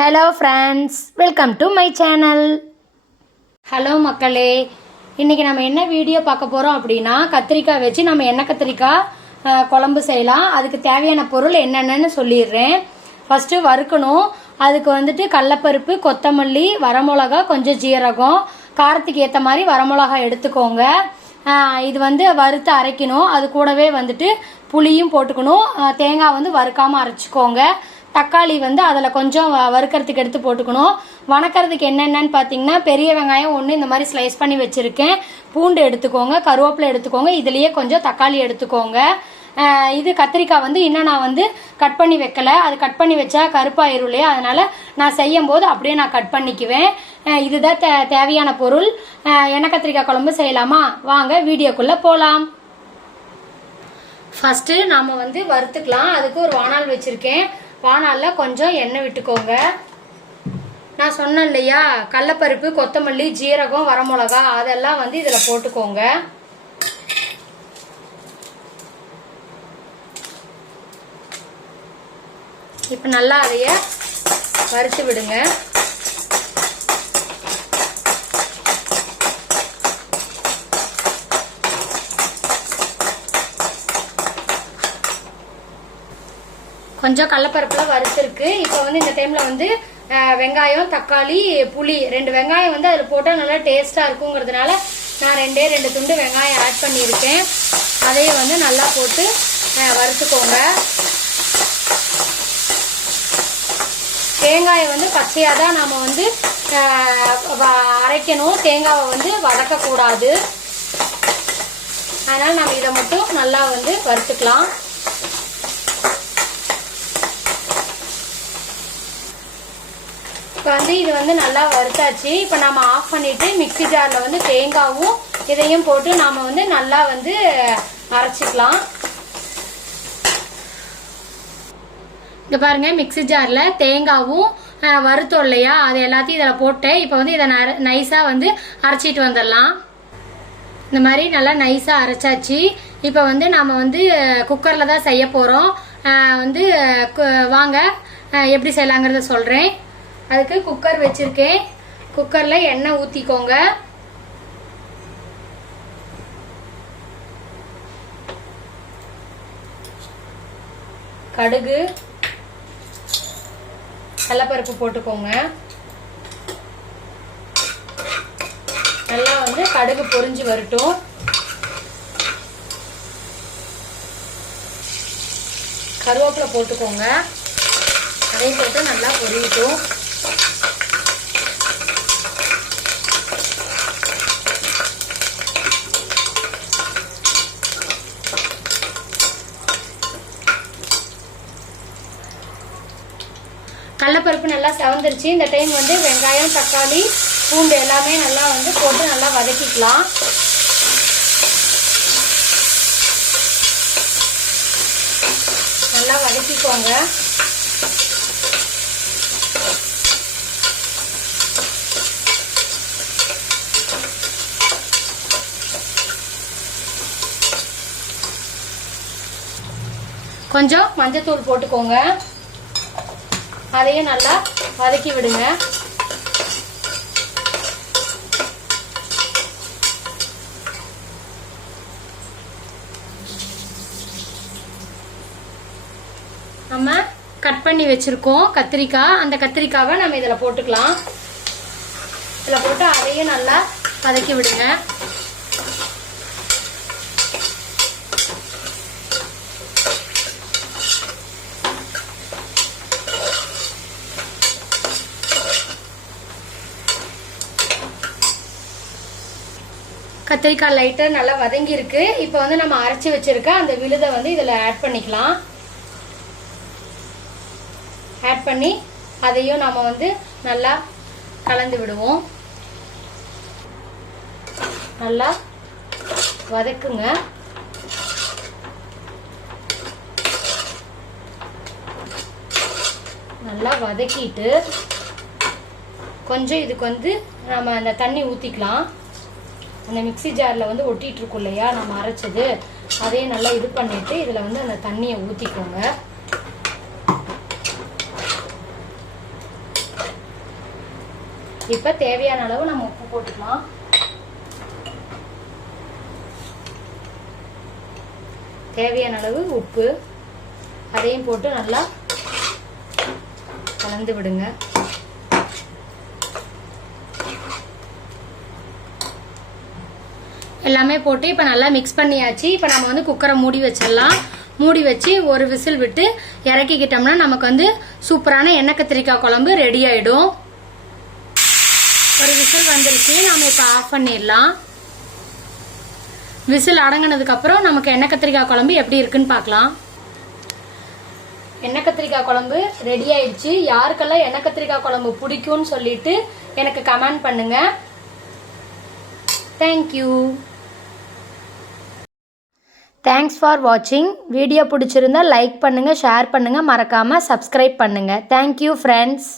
Hello friends welcome to my channel hello மக்களே. இன்றைக்கி நம்ம என்ன வீடியோ பார்க்க போகிறோம் அப்படின்னா கத்திரிக்காய் வச்சு நம்ம எண்ணெய் கத்திரிக்காய் குழம்பு செய்யலாம். அதுக்கு தேவையான பொருள் என்னென்னு சொல்லிடுறேன். ஃபஸ்ட்டு வறுக்கணும். அதுக்கு வந்துட்டு கடலப்பருப்பு கொத்தமல்லி வரமிளகா கொஞ்சம் ஜீரகம் காரத்துக்கு ஏற்ற மாதிரி வரமிளகா எடுத்துக்கோங்க. இது வந்து வறுத்து அரைக்கணும். அது கூடவே வந்துட்டு புளியும் போட்டுக்கணும். தேங்காய் வந்து வறுக்காமல் அரைச்சிக்கோங்க. தக்காளி வந்து அதில் கொஞ்சம் வறுக்கிறதுக்கு எடுத்து போட்டுக்கணும். வணக்கிறதுக்கு என்னென்னு பார்த்தீங்கன்னா பெரிய வெங்காயம் ஒன்று இந்த மாதிரி ஸ்லைஸ் பண்ணி வச்சுருக்கேன். பூண்டு எடுத்துக்கோங்க கருவேப்பிலை எடுத்துக்கோங்க இதுலேயே கொஞ்சம் தக்காளி எடுத்துக்கோங்க. இது கத்திரிக்காய் வந்து இன்னும் நான் வந்து கட் பண்ணி வைக்கல. அது கட் பண்ணி வச்சா கருப்பாயிரும் இல்லையா? அதனால் நான் செய்யும் போது அப்படியே நான் கட் பண்ணிக்குவேன். இதுதான் தே தேவையான பொருள். எண்ணெய் கத்திரிக்காய் குழம்பு செய்யலாமா? வாங்க வீடியோக்குள்ளே போகலாம் ஃபஸ்ட்டு நாம் வந்து வறுத்துக்கலாம். அதுக்கு ஒரு வானால் வச்சுருக்கேன். வானாலில் கொஞ்சம் எண்ணெய் விட்டுக்கோங்க. நான் சொன்னேன் இல்லையா கடலப்பருப்பு கொத்தமல்லி ஜீரகம் வரமிளகா அதெல்லாம் வந்து இதில் போட்டுக்கோங்க. இப்போ நல்லா அதைய வறுத்து விடுங்க. கொஞ்சம் கடலப்பருப்புலாம் வறுத்துருக்கு. இப்போ வந்து இந்த டைமில் வந்து வெங்காயம் தக்காளி புளி ரெண்டு வெங்காயம் வந்து அதில் போட்டால் நல்லா டேஸ்ட்டாக இருக்குங்கிறதுனால நான் ரெண்டே ரெண்டு துண்டு வெங்காயம் ஆட் பண்ணியிருக்கேன். அதையும் வந்து நல்லா போட்டு வறுத்துக்கோங்க. தேங்காயை வந்து பச்சையாக தான் நாம் வந்து வ- அரைக்கணும். தேங்காவை வந்து வதக்கக்கூடாது. அதனால் நம்ம இதை மட்டும் நல்லா வந்து வறுத்துக்கலாம். இப்போ வந்து இது வந்து நல்லா வறுத்தாச்சு. இப்போ நம்ம ஆஃப் பண்ணிட்டு மிக்ஸி ஜாரில் வந்து தேங்காவும் இதையும் போட்டு நாம் வந்து நல்லா வந்து அரைச்சிக்கலாம். இங்கே பாருங்க மிக்ஸி ஜாரில் தேங்காவும் வறுத்தோம் இல்லையா? அது எல்லாத்தையும் இதில் போட்டேன் இப்போ வந்து இதை நைஸாக வந்து அரைச்சிட்டு வந்துடலாம். இந்த மாதிரி நல்லா நைஸாக அரைச்சாச்சு. இப்போ வந்து நாம் வந்து குக்கரில் தான் செய்ய போகிறோம் வந்து கு- வாங்க. எப்படி செய்யலாங்கிறத சொல்கிறேன் அதுக்கு குக்கர் வச்சுருக்கேன். குக்கரில் எண்ணெய் ஊற்றிக்கோங்க கடுகு கடலப்பருப்பு போட்டுக்கோங்க. நல்லா வந்து கடுகு பொறிஞ்சு வரட்டும். கருவேப்பிலை போட்டுக்கோங்க. அதையும் போட்டு நல்லா பொரியட்டும். கடலப்பருப்பு நல்லா செவந்துருச்சு. இந்த டைம் வந்து வெங்காயம் தக்காளி பூண்டு எல்லாமே நல்லா வந்து போட்டு நல்லா வதக்கிக்கலாம். நல்லா வதக்கிக்கோங்க. கொஞ்சம் மஞ்சத்தூள் போட்டுக்கோங்க. அதையும் நல்லா வதக்கி விடுங்க. நம்ம கட் பண்ணி வச்சிருக்கோம் கத்திரிக்காய். அந்த கத்திரிக்காவை நம்ம இதில் போட்டுக்கலாம். இதில் போட்டு அதையும் நல்லா வதக்கி விடுங்க. கத்திரிக்காய் லைட்டாக நல்லா வதங்கியிருக்கு. இப்போ வந்து நம்ம அரைச்சி வச்சிருக்க அந்த விழுதை வந்து இதில் ஆட் பண்ணிக்கலாம். ஆட் பண்ணி அதையும் நம்ம வந்து நல்லா கலந்து விடுவோம். நல்லா வதக்குங்க. நல்லா வதக்கிட்டு கொஞ்சம் இதுக்கு வந்து நம்ம அந்த தண்ணி ஊற்றிக்கலாம் அந்த மிக்ஸி ஜாரில் வந்து ஒட்டிகிட்டு இருக்கும் இல்லையா? நம்ம அரைச்சது அதையும் நல்லா இது பண்ணிட்டு இதில் வந்து அந்த தண்ணியை ஊற்றிக்கோங்க இப்போ தேவையான அளவு நம்ம உப்பு போட்டுக்கலாம். தேவையான அளவு உப்பு. அதையும் போட்டு நல்லா கலந்து விடுங்க. எல்லாமே போட்டு இப்போ நல்லா மிக்ஸ் பண்ணியாச்சு. இப்போ நம்ம வந்து குக்கரை மூடி வச்சிடலாம். மூடி வச்சு ஒரு விசில் விட்டு இறக்கிக்கிட்டோம்னா நமக்கு வந்து சூப்பரான எண்ணெய் கத்திரிக்காய் குழம்பு ரெடி ஆகிடும் ஒரு விசில் வந்துருச்சு. நாம் இப்போ ஆஃப் பண்ணிடலாம். விசில் அடங்கினதுக்கப்புறம் நமக்கு எண்ணெய் கத்திரிக்காய் குழம்பு எப்படி இருக்குன்னு பார்க்கலாம். எண்ணெய் கத்திரிக்காய் குழம்பு ரெடி ஆயிடுச்சு. யாருக்கெல்லாம் எண்ணெய் கத்திரிக்காய் குழம்பு பிடிக்கும்னு சொல்லிட்டு எனக்கு கமெண்ட் பண்ணுங்க. தேங்க்யூ தேங்க்ஸ் ஃபார் வாட்சிங் வீடியோ பிடிச்சிருந்தா லைக் பண்ணுங்கள் ஷேர் பண்ணுங்கள் மறக்காமல் சப்ஸ்கிரைப் பண்ணுங்கள் தேங்க்யூ ஃப்ரெண்ட்ஸ்